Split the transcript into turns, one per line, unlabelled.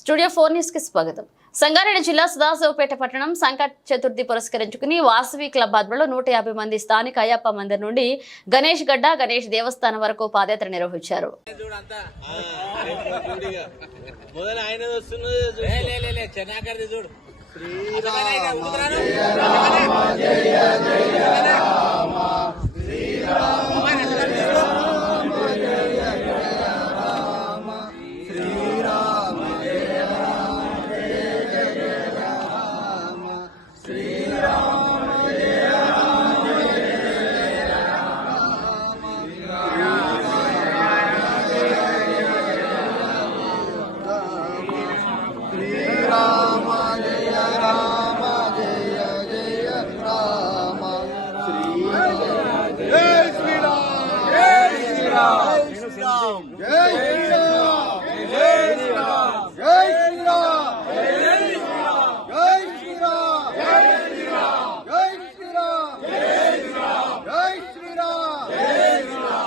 Studio four న్యూస్కి స్వాగతం. సంగారెడ్డి జిల్లా సదాశివపేట పట్టణం సంకట్ చతుర్థి పురస్కరించుకుని వాసవి క్లబ్ ఆధ్వర్యంలో నూట యాభై మంది స్థానిక అయ్యప్ప మందిర్ నుండి గణేష్ గడ్డ గణేష్ దేవస్థానం వరకు పాదయాత్ర నిర్వహించారు.
చూడు. శ్రీరామ్ జై